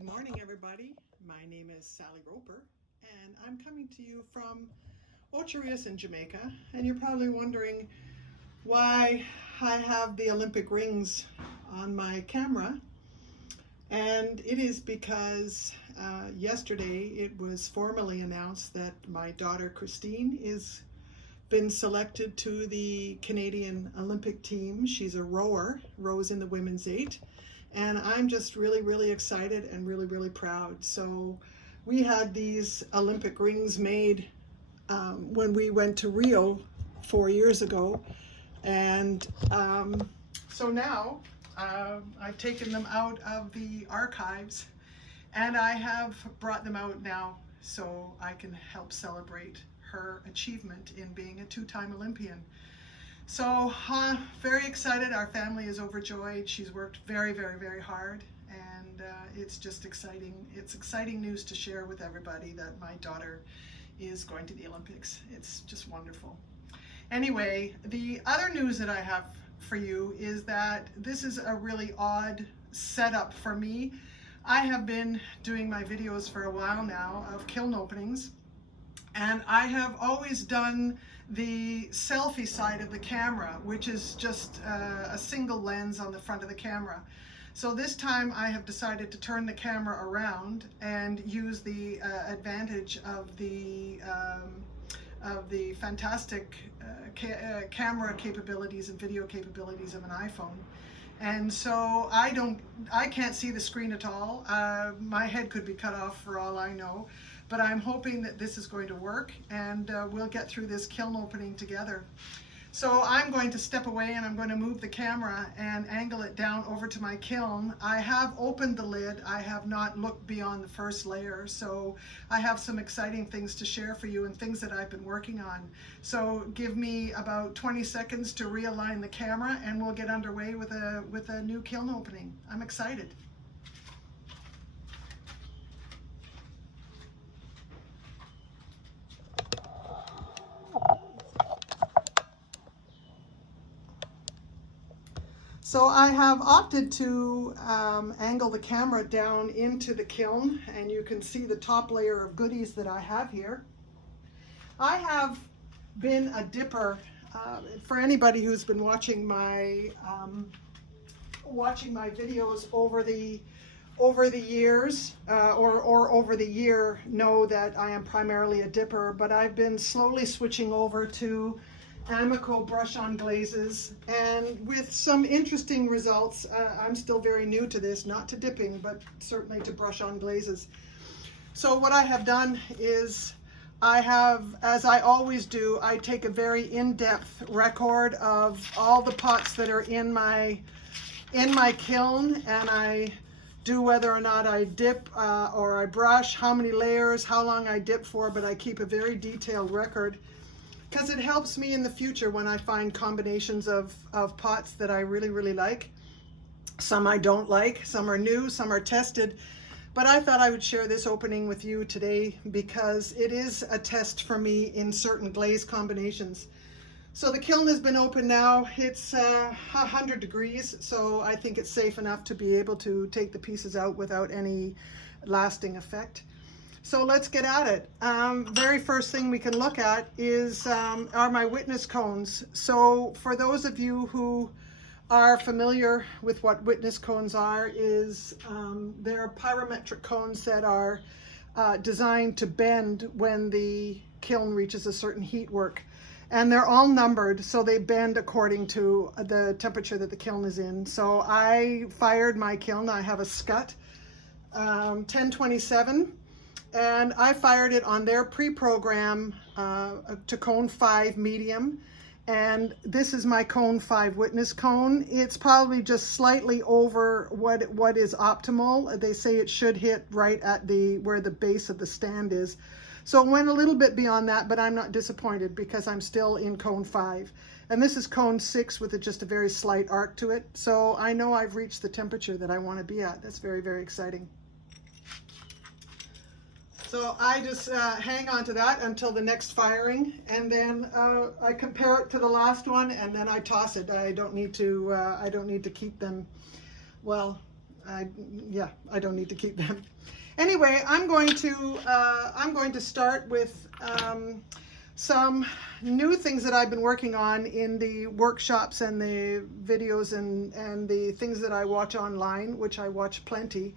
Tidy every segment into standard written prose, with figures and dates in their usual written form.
Good morning, everybody. My name is Sally Roper, and I'm coming to you from Ocho Rios in Jamaica. And you're probably wondering why I have the Olympic rings on my camera. And it is because yesterday it was formally announced that my daughter Christine is been selected to the Canadian Olympic team. She's a rower, rows in the women's 8. And I'm just really excited and really proud. So we had these Olympic rings made when we went to Rio 4 years ago. And so now I've taken them out of the archives and I have brought them out now so I can help celebrate her achievement in being a 2-time Olympian. So very excited. Our family is overjoyed. She's worked very hard, and it's just exciting. It's exciting news to share with everybody that my daughter is going to the Olympics. It's just wonderful. Anyway, the other news that I have for you is that this is a really odd setup for me. I have been doing my videos for a while now of kiln openings, and I have always done the selfie side of the camera, which is just a single lens on the front of the camera. So this time I have decided to turn the camera around and use the advantage of the fantastic camera capabilities and video capabilities of an iPhone. And so I can't see the screen at all. My head could be cut off for all I know. But I'm hoping that this is going to work, and we'll get through this kiln opening together. So I'm going to step away and I'm going to move the camera and angle it down over to my kiln. I have opened the lid. I have not looked beyond the first layer. So I have some exciting things to share for you and things that I've been working on. So give me about 20 seconds to realign the camera and we'll get underway with a new kiln opening. I'm excited. So I have opted to angle the camera down into the kiln, and you can see the top layer of goodies that I have here. I have been a dipper. For anybody who's been watching my videos over the years or over the year know that I am primarily a dipper, but I've been slowly switching over to Amico brush-on glazes, and with some interesting results. I'm still very new to this, not to dipping, but certainly to brush-on glazes. So what I have done is I have, as I always do, I take a very in-depth record of all the pots that are in my kiln, and I do whether or not I dip or I brush, how many layers, how long I dip for, but I keep a very detailed record, because it helps me in the future when I find combinations of pots that I really like. Some I don't like, some are new, some are tested, but I thought I would share this opening with you today because it is a test for me in certain glaze combinations. So the kiln has been open now. It's 100 degrees, so I think it's safe enough to be able to take the pieces out without any lasting effect. So let's get at it. Very first thing we can look at is are my witness cones. So for those of you who are familiar with what witness cones are, they're pyrometric cones that are designed to bend when the kiln reaches a certain heat work. And they're all numbered, so they bend according to the temperature that the kiln is in. So I fired my kiln. I have a Scut 1027. And I fired it on their pre-program to cone 5 medium. And this is my cone 5 witness cone. It's probably just slightly over what is optimal. They say it should hit right at where the base of the stand is. So it went a little bit beyond that, but I'm not disappointed because I'm still in cone 5. And this is cone 6 with just a very slight arc to it. So I know I've reached the temperature that I want to be at. That's very exciting. So I just hang on to that until the next firing, and then I compare it to the last one, and then I toss it. I don't need to keep them. Well, I don't need to keep them. Anyway, I'm going to start with some new things that I've been working on in the workshops and the videos and the things that I watch online, which I watch plenty.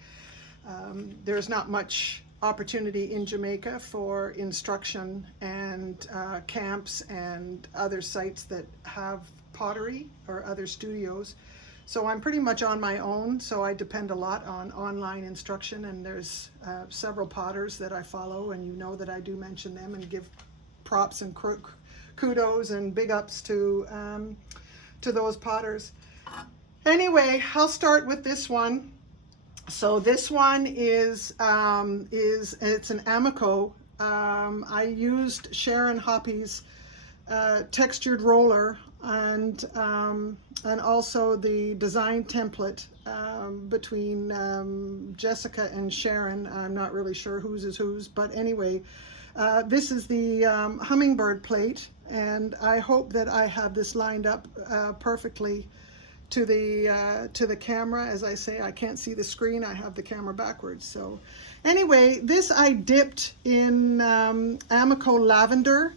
There's not much opportunity in Jamaica for instruction and camps and other sites that have pottery or other studios. So I'm pretty much on my own, so I depend a lot on online instruction, and there's several potters that I follow, and you know that I do mention them and give props and kudos and big ups to those potters. Anyway, I'll start with this one. So this one is it's an Amico. I used Sharon Hoppy's textured roller and also the design template between Jessica and Sharon. I'm not really sure whose is whose, but anyway, this is the Hummingbird plate, and I hope that I have this lined up perfectly to the camera. As I say, I can't see the screen. I have the camera backwards. So anyway, this I dipped in Amico lavender,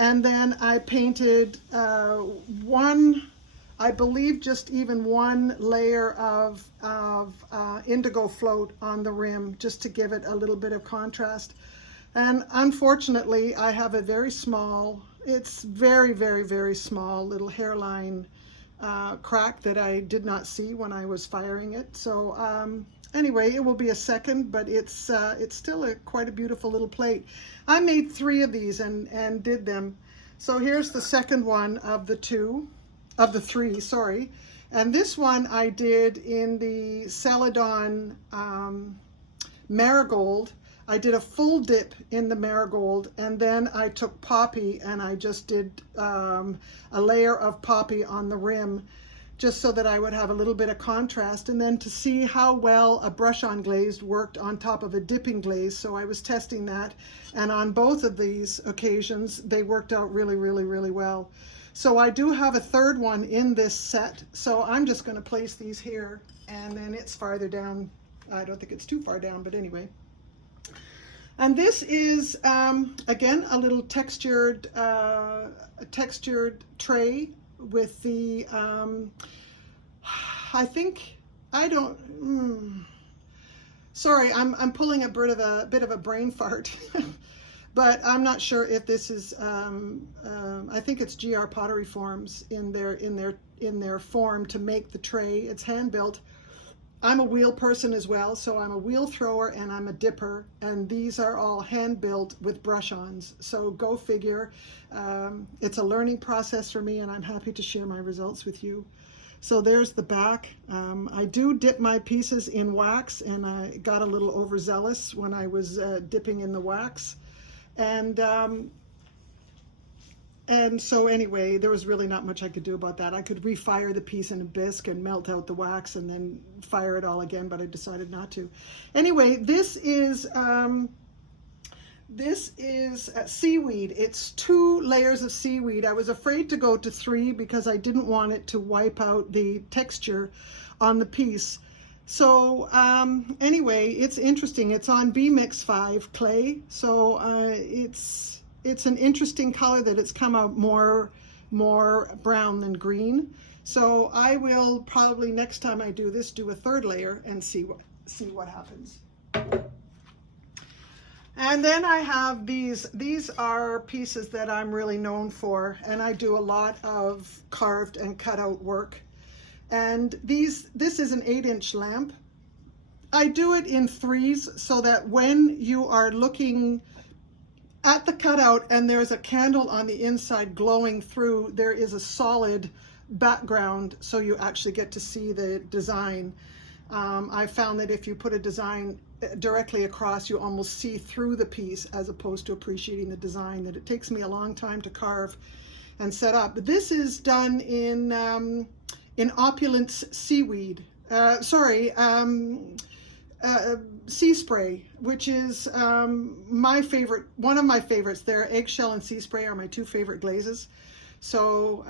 and then I painted I believe just even one layer of indigo float on the rim, just to give it a little bit of contrast. And unfortunately, I have a very small, it's very, very, very small little hairline crack that I did not see when I was firing it. So anyway, it will be a second, but it's still quite a beautiful little plate. I made 3 of these and did them. So here's the second one of the 3, sorry. And this one I did in the Celadon marigold. I did a full dip in the marigold, and then I took poppy and I just did a layer of poppy on the rim, just so that I would have a little bit of contrast, and then to see how well a brush-on glaze worked on top of a dipping glaze. So I was testing that, and on both of these occasions, they worked out really, really, really well. So I do have a third one in this set, so I'm just going to place these here, and then it's farther down. I don't think it's too far down, but anyway. And this is, again, a little textured tray with the, sorry, I'm pulling a bit of a brain fart, but I'm not sure if this is, I think it's GR Pottery Forms in their form to make the tray. It's hand built. I'm a wheel person as well, so I'm a wheel thrower and I'm a dipper, and these are all hand built with brush-ons. So go figure. It's a learning process for me, and I'm happy to share my results with you. So there's the back. I do dip my pieces in wax, and I got a little overzealous when I was dipping in the wax. And so anyway, there was really not much I could do about that. I could refire the piece in a bisque and melt out the wax and then fire it all again, but I decided not to. Anyway, this is seaweed. It's 2 layers of seaweed. I was afraid to go to 3 because I didn't want it to wipe out the texture on the piece. So anyway, it's interesting. It's on B-Mix 5 clay, so it's an interesting color that it's come out more brown than green. So I will probably, next time I do this, do a 3rd layer and see what happens. And then I have these. These are pieces that I'm really known for, and I do a lot of carved and cut out work. And this is an 8-inch lamp. I do it in 3s so that when you are looking at the cutout and there's a candle on the inside glowing through, there is a solid background, so you actually get to see the design. I found that if you put a design directly across, you almost see through the piece as opposed to appreciating the design, that it takes me a long time to carve and set up. But this is done in opulence seaweed, sea spray, which is my favorite, one of my favorites. There, eggshell and sea spray are my 2 favorite glazes. So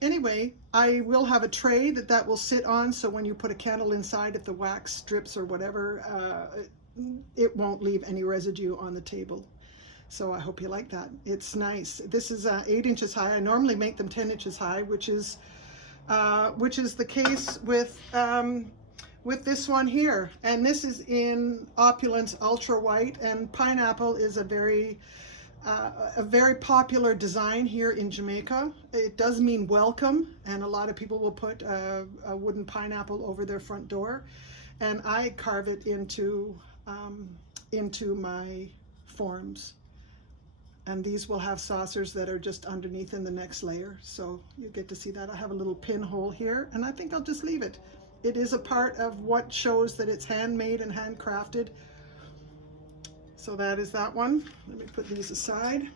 anyway, I will have a tray that will sit on, so when you put a candle inside, if the wax drips or whatever, it won't leave any residue on the table. So I hope you like that. It's nice. This is 8 inches high. I normally make them 10 inches high, which is the case with this one here. And this is in Opulence Ultra White, and pineapple is a very popular design here in Jamaica. It does mean welcome, and a lot of people will put a wooden pineapple over their front door, and I carve it into my forms. And these will have saucers that are just underneath in the next layer, so you get to see that. I have a little pinhole here, and I think I'll just leave it. It is a part of what shows that it's handmade and handcrafted. So that is that one. Let me put these aside.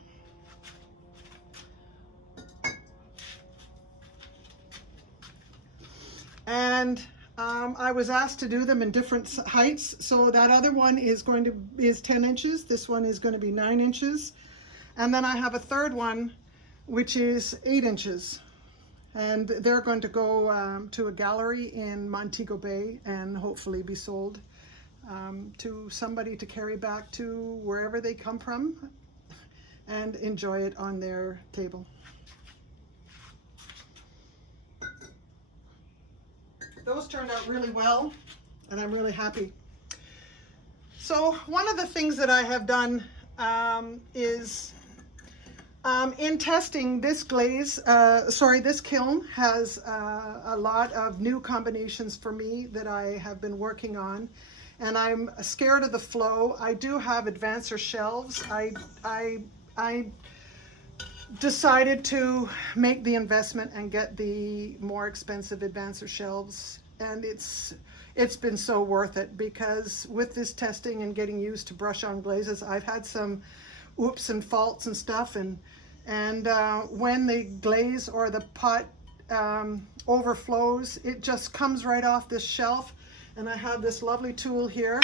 And I was asked to do them in different heights. So that other one is 10 inches. This one is going to be 9 inches. And then I have a third one, which is 8 inches. And they're going to go to a gallery in Montego Bay and hopefully be sold to somebody to carry back to wherever they come from and enjoy it on their table. Those turned out really well, and I'm really happy. So one of the things that I have done is in testing this this kiln has a lot of new combinations for me that I have been working on, and I'm scared of the flow. I do have advancer shelves. I decided to make the investment and get the more expensive advancer shelves, and it's been so worth it, because with this testing and getting used to brush on glazes, I've had some oops and faults and stuff, and when the glaze or the pot overflows, it just comes right off this shelf. And I have this lovely tool here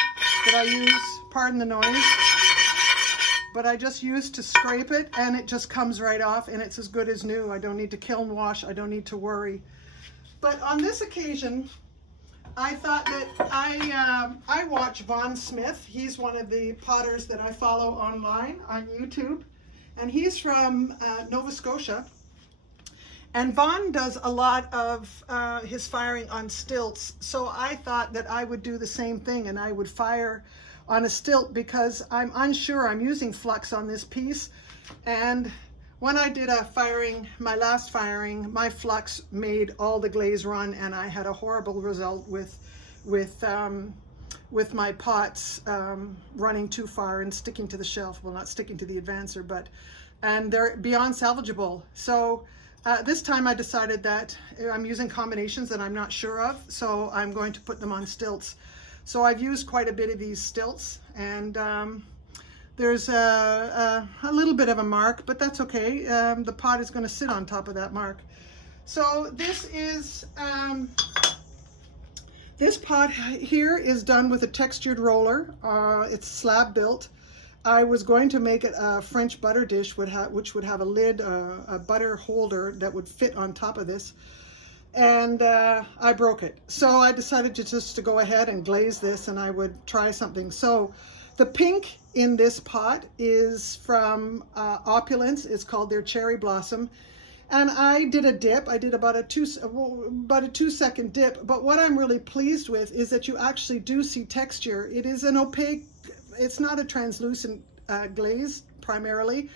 that I use, pardon the noise, but I just use to scrape it, and it just comes right off, and it's as good as new. I don't need to kiln wash. I don't need to worry. But on this occasion, I thought that I watch Vaughn Smith. He's one of the potters that I follow online on YouTube, and he's from Nova Scotia. And Vaughn does a lot of his firing on stilts, so I thought that I would do the same thing, and I would fire on a stilt, because I'm unsure. I'm using flux on this piece, and when I did my last firing, my flux made all the glaze run, and I had a horrible result with my pots running too far and sticking to the shelf. Well, not sticking to the advancer, and they're beyond salvageable. So this time I decided that I'm using combinations that I'm not sure of, so I'm going to put them on stilts. So I've used quite a bit of these stilts, and there's a little bit of a mark, but that's okay. The pot is going to sit on top of that mark. So this is this pot here is done with a textured roller. It's slab built. I was going to make it a French butter dish, which would have a lid, a butter holder that would fit on top of this, and I broke it. So I decided to go ahead and glaze this, and I would try something. So the pink in this pot is from Opulence. It's called their Cherry Blossom, and I did a dip. I did about a 2-second dip. But what I'm really pleased with is that you actually do see texture. It is an opaque. It's not a translucent glaze primarily,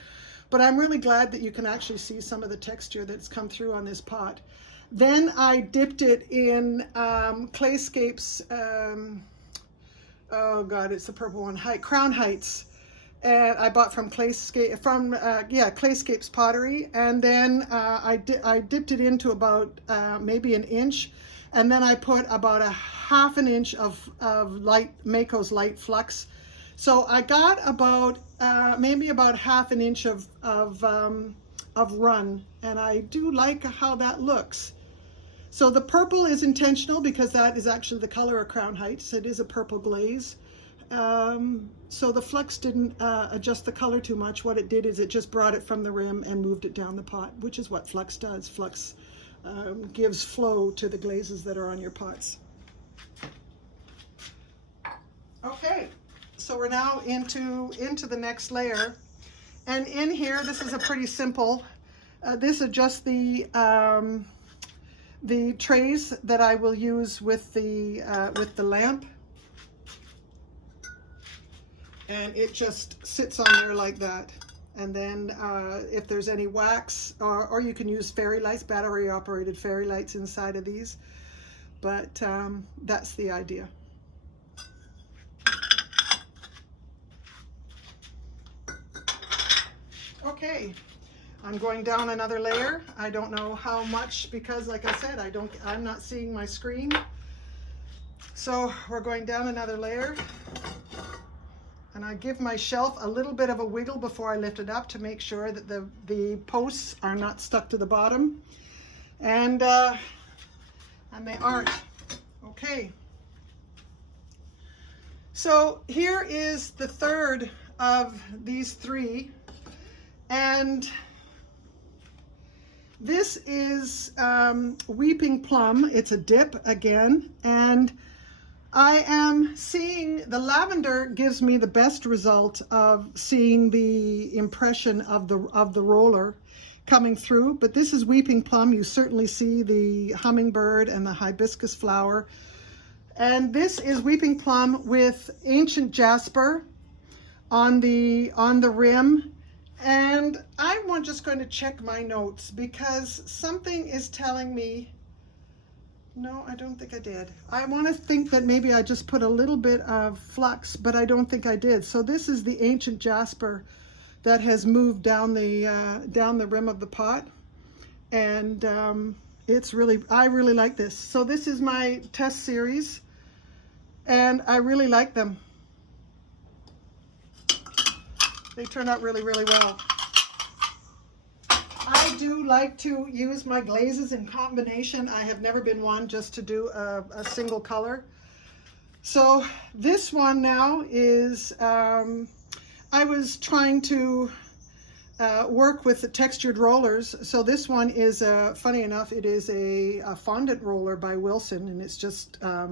but I'm really glad that you can actually see some of the texture that's come through on this pot. Then I dipped it in Clayscape's, oh God, it's the purple one, Crown Heights. And I bought from Clayscape's pottery. And then I dipped it into about maybe an inch. And then I put about a ½ an inch of Mako's light flux. So I got about maybe about ½ an inch of run, and I do like how that looks. So the purple is intentional, because that is actually the color of Crown Heights. It is a purple glaze, So the flux didn't adjust the color too much. What it did is it just brought it from the rim and moved it down the pot, which is what flux does. Flux gives flow to the glazes that are on your pots. Okay, so we're now into the next layer. And in here, this is a pretty simple, this is just the trays that I will use with the lamp. And it just sits on there like that. And then if there's any wax, or you can use fairy lights, battery operated fairy lights inside of these. But that's the idea. Okay, I'm going down another layer. I don't know how much, because like I said, I'm not seeing my screen. So we're going down another layer. And I give my shelf a little bit of a wiggle before I lift it up to make sure that the posts are not stuck to the bottom. And they aren't. Okay. So here is the third of these three. And this is Weeping Plum. It's a dip again. And I am seeing the lavender gives me the best result of seeing the impression of the roller coming through, but this is Weeping Plum. You certainly see the hummingbird and the hibiscus flower. And this is Weeping Plum with ancient jasper on the rim. And I'm just going to check my notes because something is telling me. No, I don't think I did. I want to think that maybe I just put a little bit of flux, but I don't think I did. So this is the ancient jasper that has moved down the rim of the pot, and I really like this. So this is my test series, and I really like them. They turn out really, really well. I do like to use my glazes in combination. I have never been one just to do a single color. So this one now is, I was trying to work with the textured rollers. So this one is, funny enough, it is a fondant roller by Wilson, and it's just, I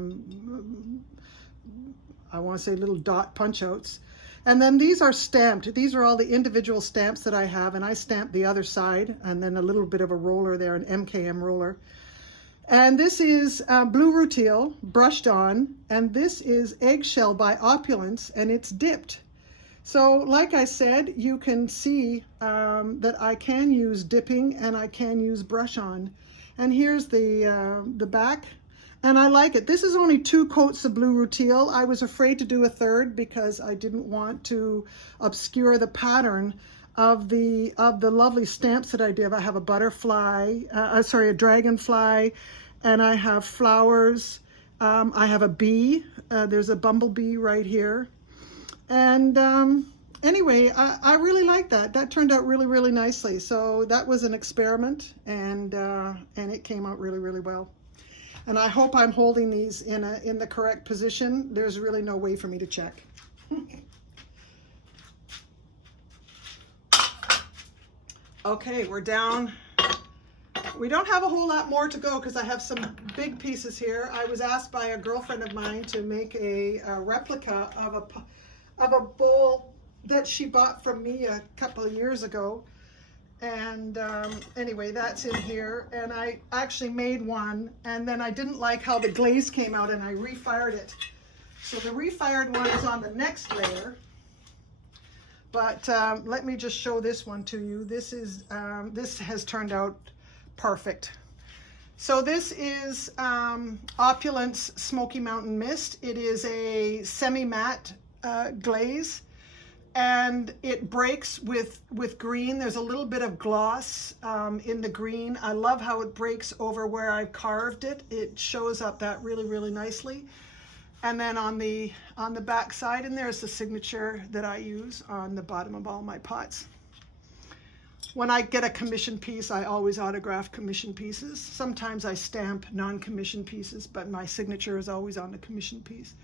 want to say little dot punch outs. And then these are stamped. These are all the individual stamps that I have, and I stamped the other side, and then a little bit of a roller there, an MKM roller. And this is Blue Rutile brushed on, and this is Eggshell by Opulence, and it's dipped. So like I said, you can see that I can use dipping and I can use brush on. And here's the back. And I like it. This is only 2 coats of Blue Rutile. I was afraid to do a third because I didn't want to obscure the pattern of the lovely stamps that I did. I have a butterfly, a dragonfly, and I have flowers. I have a bee. There's a bumblebee right here. And anyway, I really like that. That turned out really, really nicely. So that was an experiment, and it came out really, really well. And I hope I'm holding these in the correct position. There's really no way for me to check. Okay, we're down. We don't have a whole lot more to go because I have some big pieces here. I was asked by a girlfriend of mine to make a replica of a bowl that she bought from me a couple of years ago. And anyway, that's in here, and I actually made one, and then I didn't like how the glaze came out, and I refired it. So the refired one is on the next layer, but let me just show this one to you. This has turned out perfect. So this is Opulence Smoky Mountain Mist. It is a semi-matte glaze. And it breaks with green. There's a little bit of gloss in the green. I love how it breaks over where I've carved it. It shows up that really, really nicely. And then on the back side, and there's the signature that I use on the bottom of all my pots. When I get a commission piece, I always autograph commission pieces. Sometimes I stamp non-commission pieces, but my signature is always on the commission piece.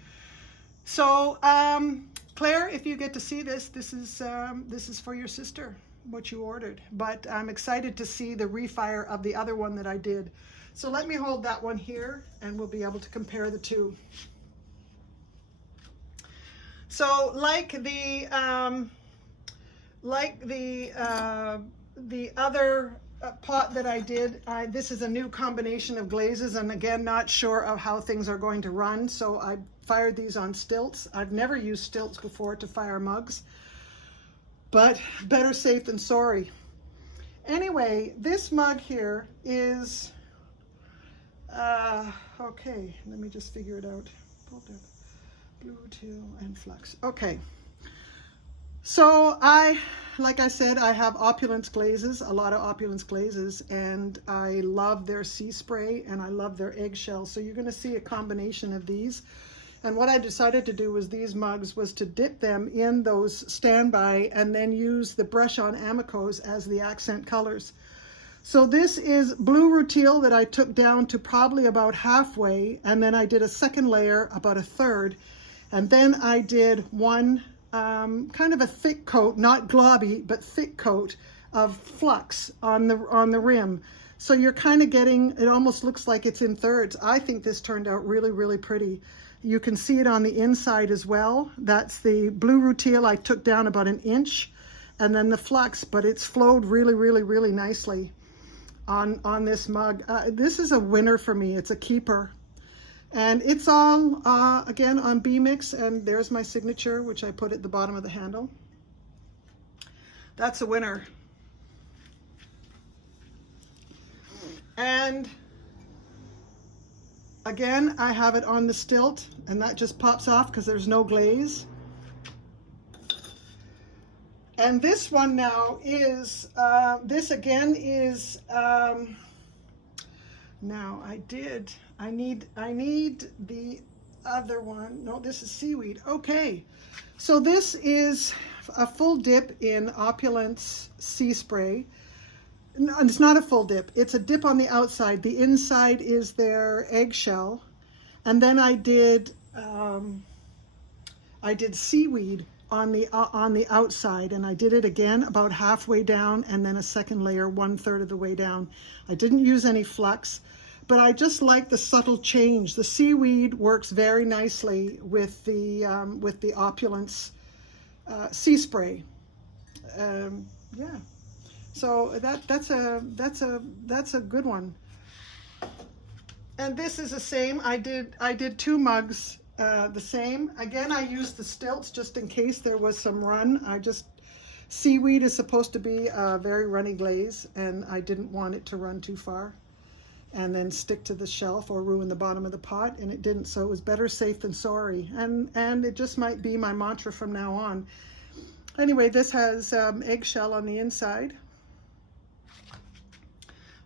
So, Claire, if you get to see this, this is for your sister, what you ordered. But I'm excited to see the refire of the other one that I did. So let me hold that one here, and we'll be able to compare the two. So, like the other pot that I did, this is a new combination of glazes, and again, not sure of how things are going to run, so I fired these on stilts. I've never used stilts before to fire mugs, but better safe than sorry. Anyway, this mug here is, okay, let me just figure it out. Blue, teal, and flux. Okay. So like I said, I have opulence glazes, a lot of opulence glazes, and I love their sea spray and I love their eggshell. So you're going to see a combination of these. And what I decided to do with these mugs was to dip them in those standby and then use the brush on Amicos as the accent colors. So this is blue rutile that I took down to probably about halfway, and then I did a second layer about a third, and then I did one kind of a thick coat, not globby, but thick coat of flux on the rim. So you're kind of getting, it almost looks like it's in thirds. I think this turned out really, really pretty. You can see it on the inside as well. That's the blue rutile I took down about 1 inch, and then the flux, but it's flowed really, really, really nicely on this mug. This is a winner for me. It's a keeper. And it's all, again, on B-Mix, and there's my signature, which I put at the bottom of the handle. That's a winner. And again, I have it on the stilt, and that just pops off because there's no glaze. And this one now is, this again is, now I need the other one. No, this is seaweed. Okay. So this is a full dip in Opulence Sea Spray. No, it's not a full dip. It's a dip on the outside. The inside is their eggshell. And then I did seaweed on the outside, and I did it again about halfway down, and then a second layer 1/3 of the way down. I didn't use any flux, but I just like the subtle change. The seaweed works very nicely with the Opulence Sea Spray. Yeah, so that's a good one. And this is the same. I did 2 mugs the same. Again, I used the stilts just in case there was some run. Seaweed is supposed to be a very runny glaze, and I didn't want it to run too far and then stick to the shelf or ruin the bottom of the pot, and it didn't. So it was better safe than sorry, and it just might be my mantra from now on. Anyway, this has eggshell on the inside.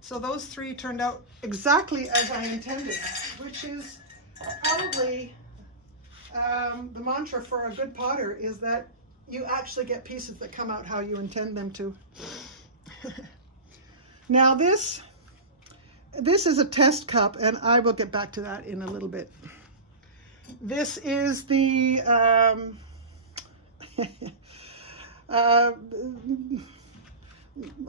So those 3 turned out exactly as I intended, which is probably the mantra for a good potter, is that you actually get pieces that come out how you intend them to. Now this is a test cup, and I will get back to that in a little bit. This is the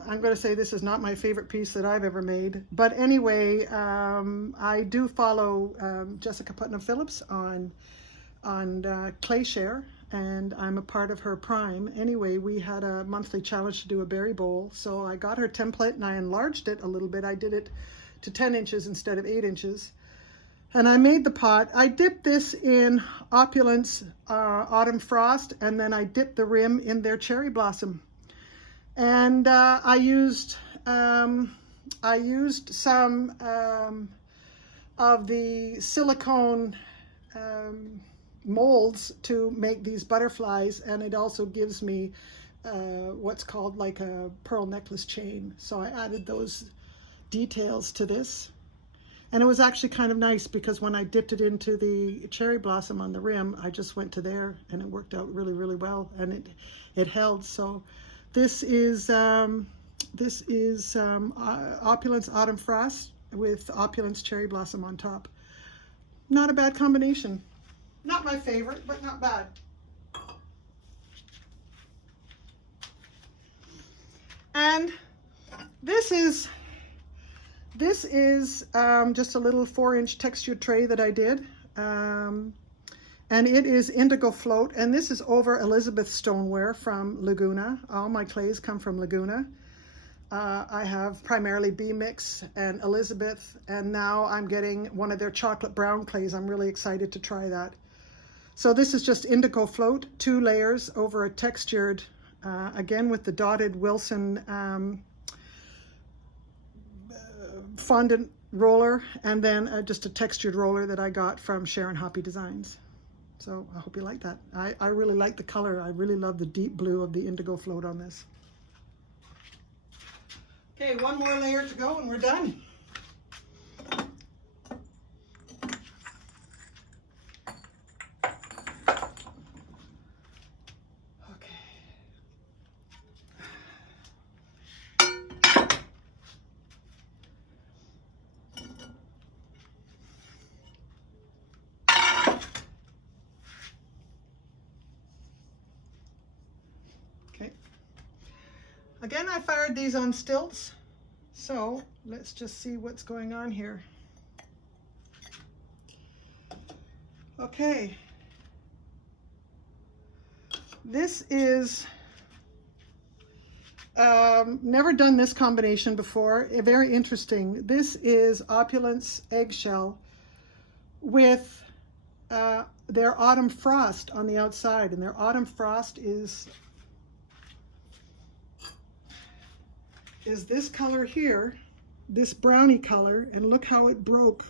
I'm going to say this is not my favorite piece that I've ever made, but anyway, I do follow Jessica Putnam Phillips on ClayShare, and I'm a part of her Prime. Anyway, we had a monthly challenge to do a berry bowl, so I got her template and I enlarged it a little bit. I did it to 10 inches instead of 8 inches, and I made the pot. I dipped this in Opulence Autumn Frost, and then I dipped the rim in their Cherry Blossom. And I used some of the silicone molds to make these butterflies, and it also gives me what's called like a pearl necklace chain. So I added those details to this, and it was actually kind of nice because when I dipped it into the cherry blossom on the rim, I just went to there, and it worked out really, really well, and it held. So this is Opulence Autumn Frost with Opulence Cherry Blossom on top. Not a bad combination. Not my favorite, but not bad. And this is just a little 4-inch textured tray that I did. And it is indigo float, and this is over Elizabeth stoneware from Laguna. All my clays come from Laguna. I have primarily B-Mix and Elizabeth, and now I'm getting one of their chocolate brown clays. I'm really excited to try that. So this is just indigo float, 2 layers over a textured, again with the dotted Wilson fondant roller, and then just a textured roller that I got from Sharon Hoppy Designs. So I hope you like that. I really like the color. I really love the deep blue of the indigo float on this. Okay, 1 more layer to go and we're done. Okay. Again, I fired these on stilts, so let's just see what's going on here. Okay. This is, never done this combination before, very interesting. This is Opulence Eggshell with their Autumn Frost on the outside, and their Autumn Frost is this color here, this brownie color, and look how it broke.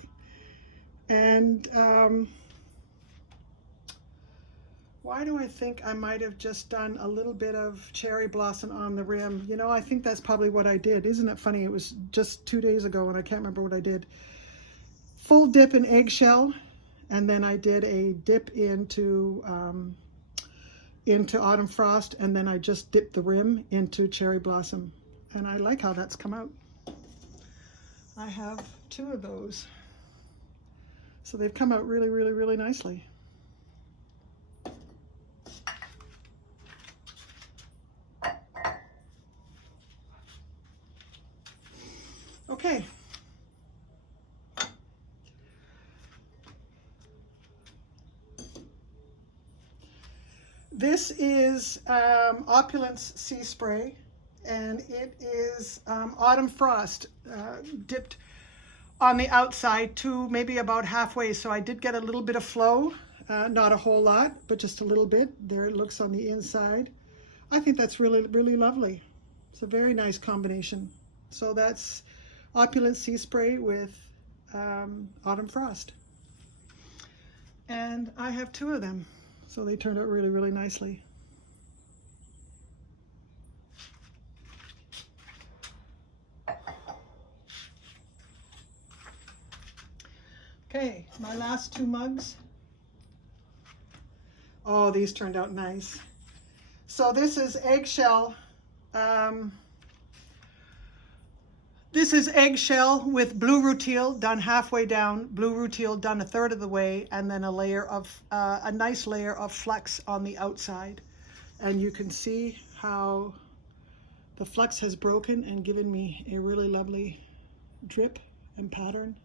And why do I think I might have just done a little bit of cherry blossom on the rim? You know, I think that's probably what I did. Isn't it funny? It was just 2 days ago and I can't remember what I did. Full dip in eggshell, and then I did a dip into Autumn Frost, and then I just dipped the rim into cherry blossom. And I like how that's come out. I have 2 of those. So they've come out really, really, really nicely. Okay. This is Opulence Sea Spray, and it is Autumn Frost dipped on the outside to maybe about halfway. So I did get a little bit of flow, not a whole lot, but just a little bit. There it looks on the inside. I think that's really, really lovely. It's a very nice combination. So that's Opulence Sea Spray with Autumn Frost. And I have 2 of them. So they turned out really, really nicely. Okay, my last 2 mugs. Oh, these turned out nice. So this is eggshell. This is eggshell with blue rutile done halfway down, blue rutile done 1/3 of the way, and then a nice layer of flux on the outside. And you can see how the flux has broken and given me a really lovely drip and pattern.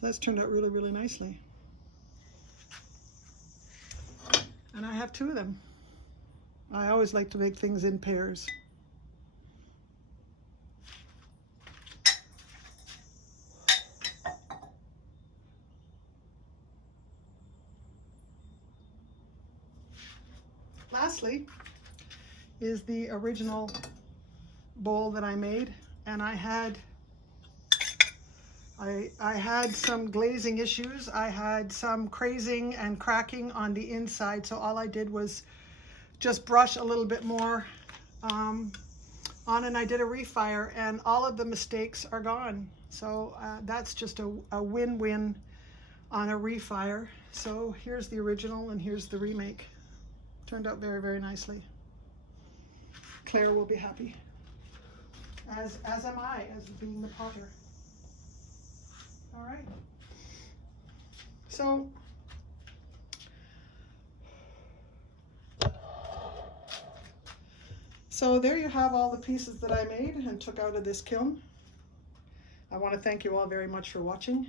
So that's turned out really, really nicely. And I have 2 of them. I always like to make things in pairs. Lastly is the original bowl that I made, and I had some glazing issues. I had some crazing and cracking on the inside, so all I did was just brush a little bit more on, and I did a refire, and all of the mistakes are gone. So that's just a win-win on a refire. So here's the original and here's the remake. Turned out very, very nicely. Claire will be happy, as am I, as being the potter. All right. So So there you have all the pieces that I made and took out of this kiln. I want to thank you all very much for watching.